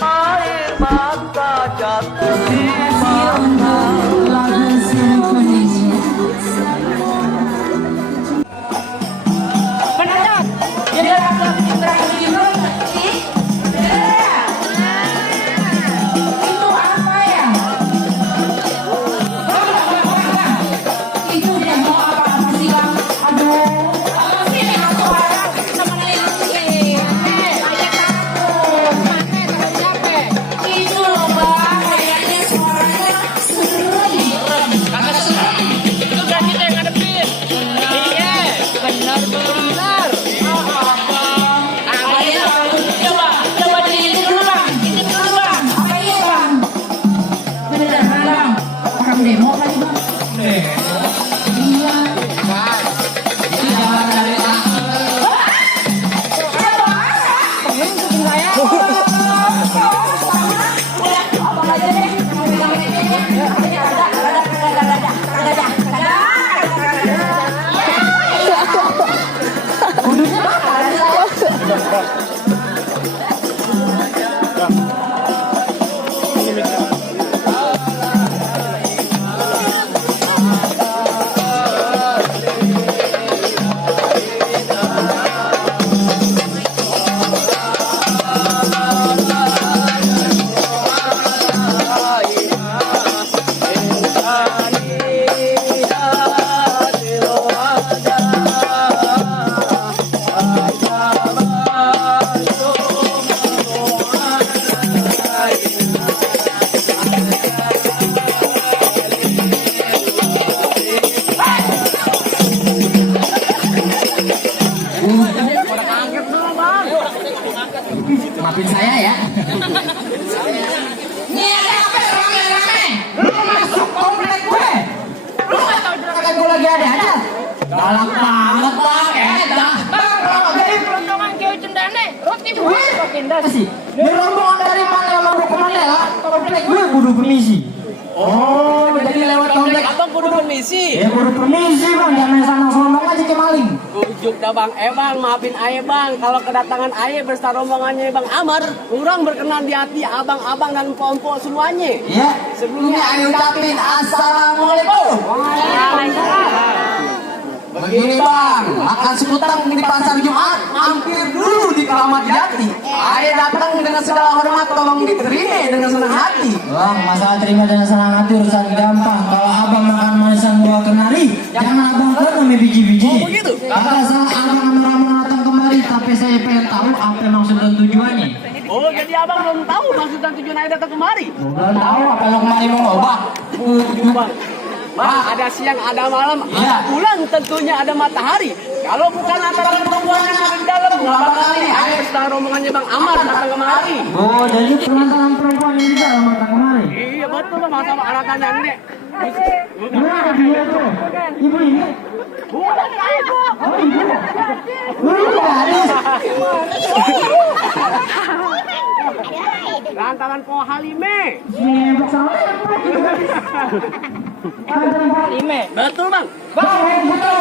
air mata jatuh di mata. Penonton, jadi orang interaksi dulu. Itu apa ya? Itu dia mau apa sih bang? Aduh, apa sih ini aku harap temenin sih. Saya takut, mana takut capek. Itu loh bang, kayaknya suaranya serem. Kagak serem. Itu gak kita yang ngadepin. Iya, benar benar. Apa ya? Coba ini dulu bang, ini dulu bang. Apa iya bang? Beneran bang, orang demo kali bang. Iya. Maafin saya ya. Nih ada apa rame-rame? Lu masuk komplek gue. Lu nggak tahu juragan gue lagi ada aja. Galak banget bang, edan. Bang, dari perontongan Kiai Cendane, roti buah, roti indah sih. Ini rombongan dari mana lo mau kemana ya? Komplek gue kudu permisi. Oh, jadi lewat komplek. Abang kudu permisi. Ya kudu permisi bang, jangan sana ngomong aja ke maling. Ujuk dah bang, bang, maafin aye bang. Kalau kedatangan aye beserta rombongannya bang Amar, kurang berkenan di hati abang-abang dan pompo semuanya. Ya, sebelumnya ayo ucapin assalamualaikum. Begini bang, makan sekutang di pasar Jumat, mampir dulu di Keramat Jati. Ayo datang dengan segala hormat, tolong diterima dengan senang hati. Bang, masalah terima dengan senang hati urusan gampang. Kalau abang makan manisan buah kenari, jangan abang kan sama biji-biji. Oh begitu? Kagak salah abang ramah datang kemari, tapi saya pengen tahu apa maksud dan tujuannya. Oh jadi abang belum tahu maksud dan tujuan aye datang kemari. Belum tahu apa lo kemari mau ngobak. Bang. Bang, ada siang, ada malam, ada bulan, tentunya ada matahari. Kalau bukan antara perempuan yang ada di dalam, ngapa kali aye beserta rombongannya bang Amar datang kemari. Oh, jadi perantaran perempuan ini juga datang kemari. Iya betul bang, sama anak nenek. Mana dia tuh? Ibu ini? Bukan ibu. Oh, ibu. Gadis. Lantaran Po Halime. Nembak sama Lantaran Pak Lime. Betul bang. Bang, betul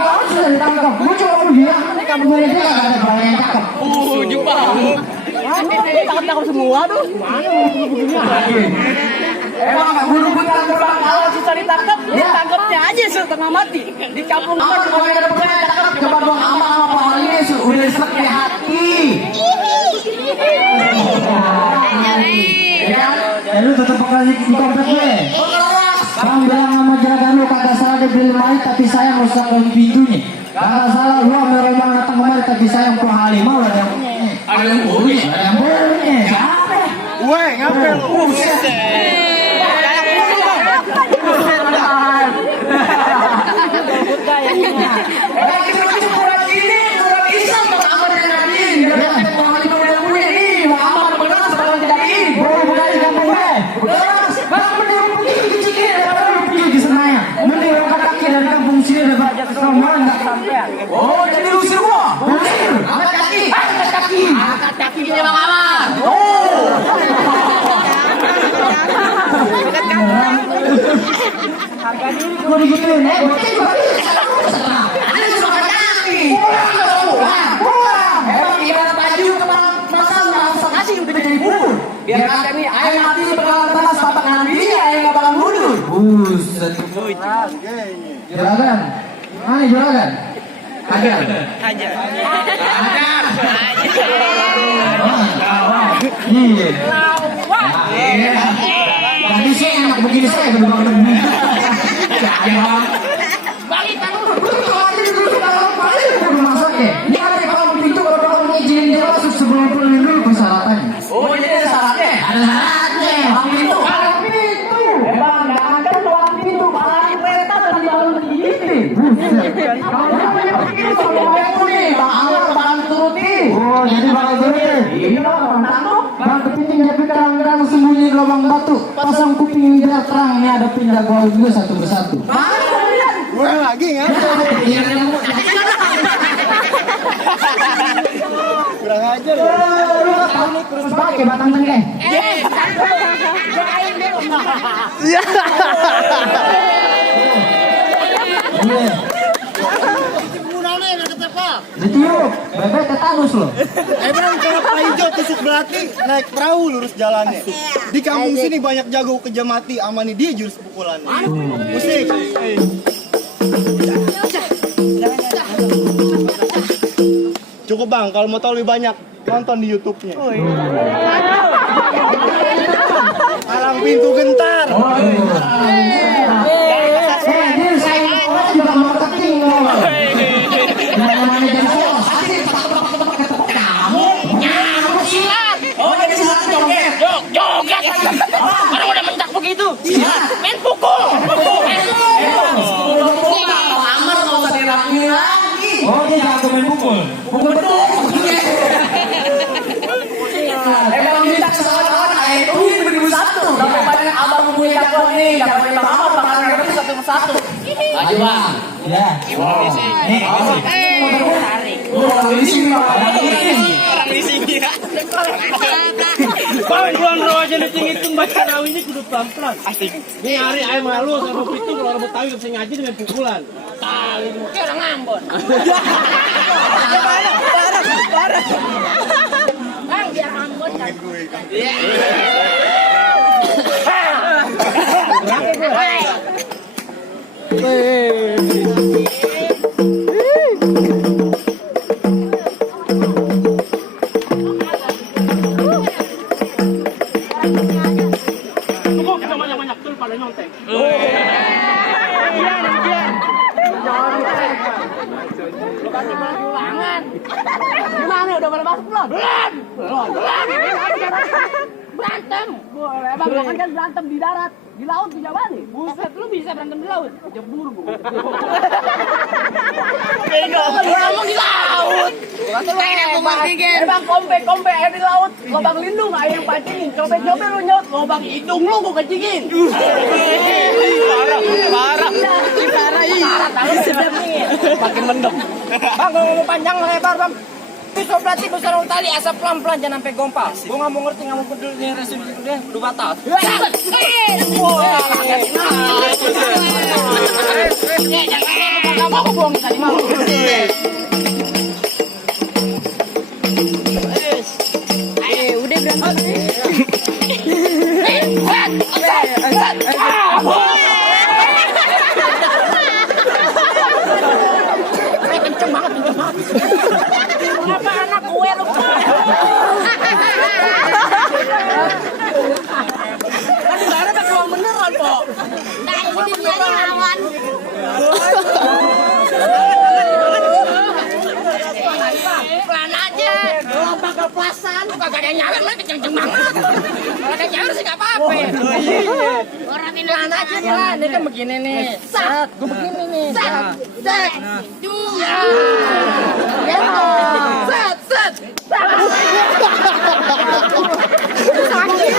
kawan sudah ditangkap. Muncul kamu dia. Kamu dia nggak ada barang yang cakep. Jumpa. Takut semua tuh. Mana Emang nggak buru-buru pulang. kalau susah ditangkap, ditangkapnya aja setengah mati. Di kampung Amat kalau ada pernah cakep coba dong sama Pak Lime udah seperti hati. Ya, dan lu tetap kasih di komplek gue. Bang bilang sama juragan lu kagak salah dibeli lemari tapi saya rusak kunci pintunya. Kagak salah lu sama rombongan datang kemari tapi saya yang pulang halimau ada yang punya. Ada yang punya. Siapa? Weh, ngapain lu? Oh, jadi lu usir gua? Usir. Angkat kaki. Angkat kaki. angkat kaki gini bang Amar. Gua digituin, Ada suka kaki. Pulang. Emang gimana baju kemarin masa nggak usah kasih udah jadi Biar kata nih, ayah mati bakalan tenas papak kanan diri, ayah nggak bakal mundur. Buset. Juragan. Mana juragan? Ajar. Ajar. Iya. Tadi sih enak begini saya berbang begini. Balik tangan. Masak ya? Ini ada kalau pintu kalau orang ngizinin dia masuk sebelum dulu persyaratannya. Oh, jadi ada syaratnya. Ada syaratnya. Pintu. Emang jangan kan doang pintu, malah di kereta tadi malam begini. Bang Anwar bakal turuti. Oh, jadi bakal turuti. Iya, orang tamu. Bang kepiting jadi terang-terang sembunyi di lubang batu. Pasang kuping biar terang. Ini ada pindah gua juga satu persatu. Kurang lagi ya. Kurang ajar. Lu nggak tahu nih terus pakai batang tengkeh. Iya. Ditiup, bebek tetanus loh. Emang kalau Pak Ijo tusuk belati naik perahu lurus jalannya. Di kampung sini banyak jago kejamati, amani dia jurus pukulannya. Musik. Cukup bang, kalau mau tahu lebih banyak nonton di YouTube-nya. Palang pintu gentar. Dia saya juga marketing loh. Mana jadi sales, asik kamu. Silat. Oh, jadi silat joget. Joget. Orang udah mentak begitu. Main pukul. Amar nggak usah dirapiin lagi. Oh, dia jago main pukul. Pukul betul. Emang minta kesalahan ayah itu 2001. Sampai banyak abang mempunyai jagoan nih. Jagoan Bang Amar bakalan ngerti satu persatu. Maju bang. Ya. Di sini Bang, bulan roh aja nih hitung baca rawinya kudu pelan-pelan. Asik. Ini hari ayam malu sama pitu kalau orang Betawi bisa ngaji dengan pukulan. Kayak orang Ambon. Bang, biar Ambon kan. Tunggu, kita banyak-banyak tuh pada nyontek. Gimana udah pada masuk belum? Belum. Berantem. Boleh, Bang, kan berantem di darat, di laut, di Jawa nih. Buset, lu bisa berantem di laut. Jebur gua. Ngomong di laut. Bang, kompe air di laut, lubang lindung air yang pancingin. Coba lu nyot, lubang hidung lu gua kecingin. Parah tahu sedap nih. Makin mendem. Bang, ngomong panjang lebar, Bang. Pisau berarti besar tali asap pelan-pelan jangan sampai gompal. Gua nggak mau ngerti, nggak mau peduli nih resolusi udah batal. Kamu aku buang tadi mau. Udah berantem. Kenceng banget. Kenapa anak gue lu? Kan di darat ada uang beneran, Pok. Nah, ini beneran lawan. Pelan aja. Lomba keplasan. Kagak ada nyawer lu kenceng banget. Kalau ada nyawer sih nggak apa-apa. Orang ini pelan aja pelan. Ini kan begini nih. Set, gue begini nih. Set. Dua. Gitu. Set. Sakit.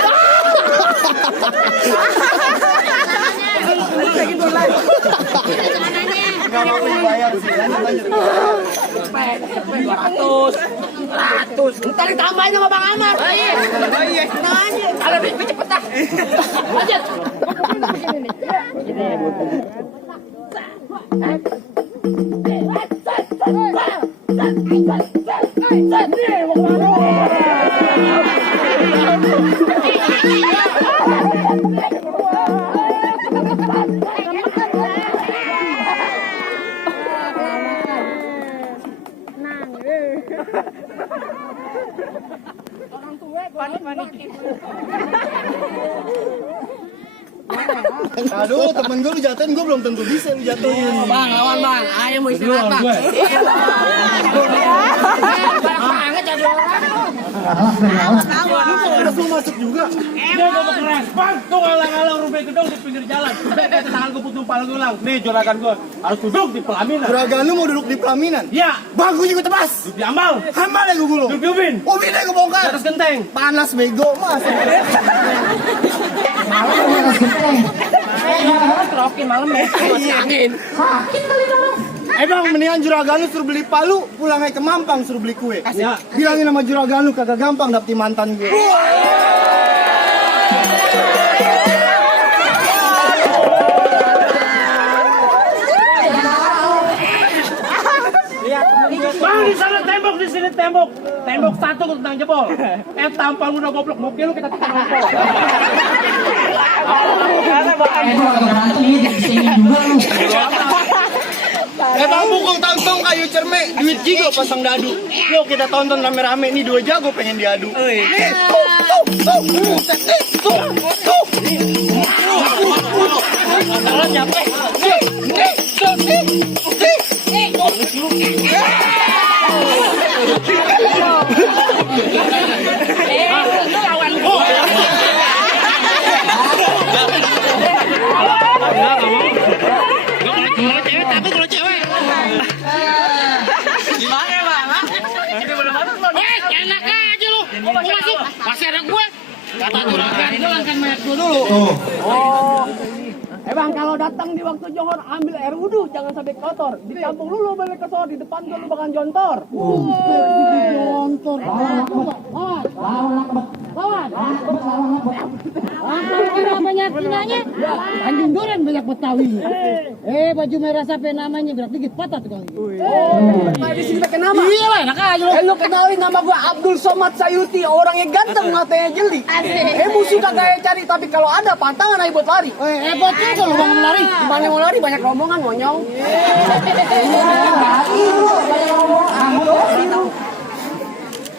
Gak mau dibayar sih. Lanjut. 100. Ntar ditambahin sama Bang Amar. Iya. Tenang aja. Kalau lebih cepet dah. Lanjut. Begini. Aduh, temen gue lu jatuhin, gue belum tentu bisa lu jatuhin. Bang, lawan bang. Ayo mau istirahat bang. Terus lu masuk juga. Dia ngomong keras, bang, tuh ngalang-ngalang rumah gedong di pinggir jalan. Udah kata tangan gue putus kepala gue ulang. Nih juragan gue harus duduk di pelaminan. Juragan lu mau duduk di pelaminan? Iya, Bang, gue juga tebas. duduk di ambal, Hamal ya gue gulung. duduk di ubin, Ubin deh gue di bongkar. atas genteng. Panas bego, mas. Kerokin malam ya. Masih angin. Bang, mendingan juragan lu suruh beli palu, pulang aja ke Mampang suruh beli kue. Ya. Bilangin sama juragan lu kagak gampang dapetin mantan gue. Bang, di sana tembok, di sini tembok. Tembok satu tentang jebol. Tampang udah goblok, mobil lu kita tukang rokok. berantem ini kesini juga lu. Bang, pukul tangtong kayu cerme, duit jigo pasang dadu. Yuk kita tonton rame-rame, nih dua jago pengen diadu. Nih, tuh. Jalan nyampe. Enak aja lu. Mau masuk? Masih ada gue. Kata juragan doang kan mayat gue dulu. Bang, kalau datang di waktu johor ambil air wudhu, jangan sampai kotor. Di kampung lu balik ke sono, di depan lu bakal jontor. Jontor. Lawan. Namanya tinanya Tanjung Duren banyak Betawi. Baju merah sampai namanya gerak dikit patah tuh kali. Nah, di sini pakai nama. Iya lah, enak aja lu. Lu kenalin nama gua Abdul Somad Sayuti, orangnya ganteng, matanya jeli. Musuh kagak cari, tapi kalau ada pantangan ayo buat lari. Hebat juga lu bang lari. Gimana mau lari, banyak rombongan, monyong.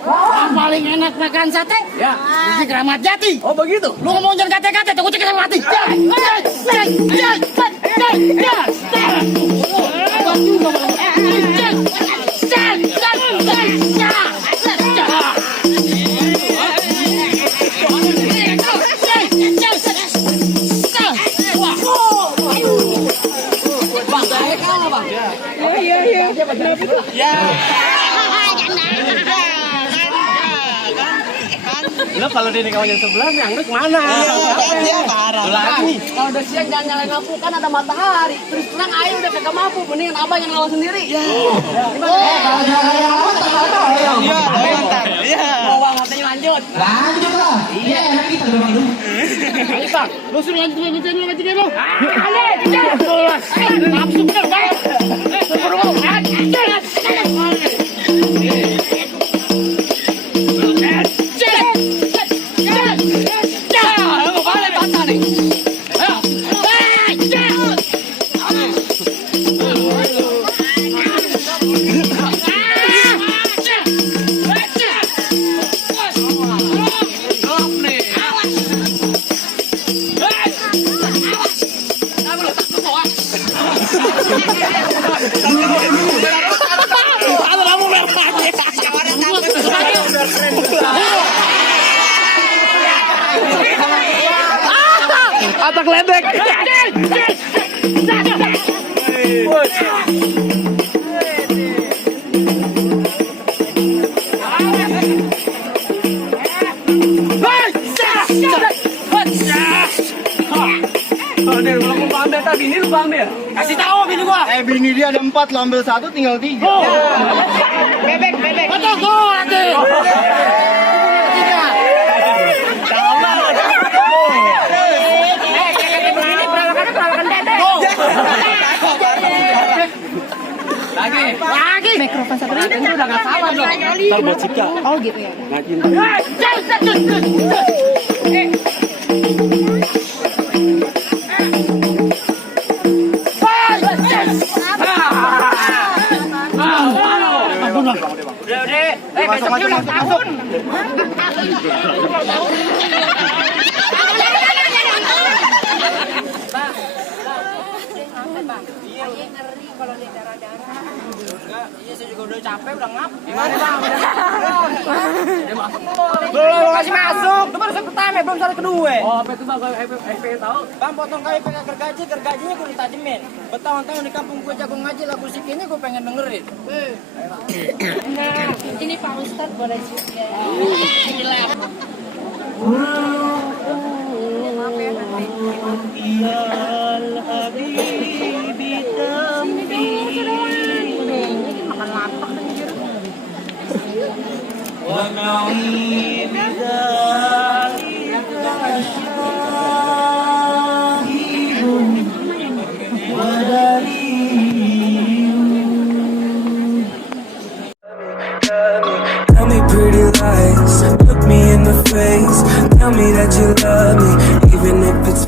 Yang paling enak makan sate? Ya. Di Keramat Jati. Oh begitu? Lu ngomong jangan kate-kate, takut kita mati. Bang, saya kalah bang. Lo kalau dia kawan yang sebelah, yang anggrek mana? Lagi. Kalau udah siang jangan nyalain lampu, kan ada matahari. Terus terang air udah kagak mampu, mendingan abang yang lawan sendiri. Mau bang, matanya lanjut. Lanjut lah. Iya, enak kita dulu. Ayo bang. Lu suruh lanjut lu. Nafsu bener banget. Atak ledek. Dia belum mau ambil tadi, ini lu ambil. Kasih tahu bini gua. Bini dia ada 4, lo ambil 1, tinggal 3. Bebek. Betul tuh nanti. Lagi. Mikrofon satu ini udah nggak salah dong. Ntar buat Cika. Oh gitu ya. Ngajin. besoknya ulang tahun. Iya, saya juga udah capek, udah ngap. Gimana bang? Belum kasih masuk. Itu baru pertama, belum kali kedua. Oh, apa itu bang? Pengen tahu? Bang, potong kali pengen gergajinya gue ditajemin. Bertahun-tahun di kampung gue jago ngaji, lagu sikinya gue pengen dengerin. Nah, ini Pak Ustadz boleh juga. Tell me pretty lies, look me in the face. Tell me that you love me, even if it's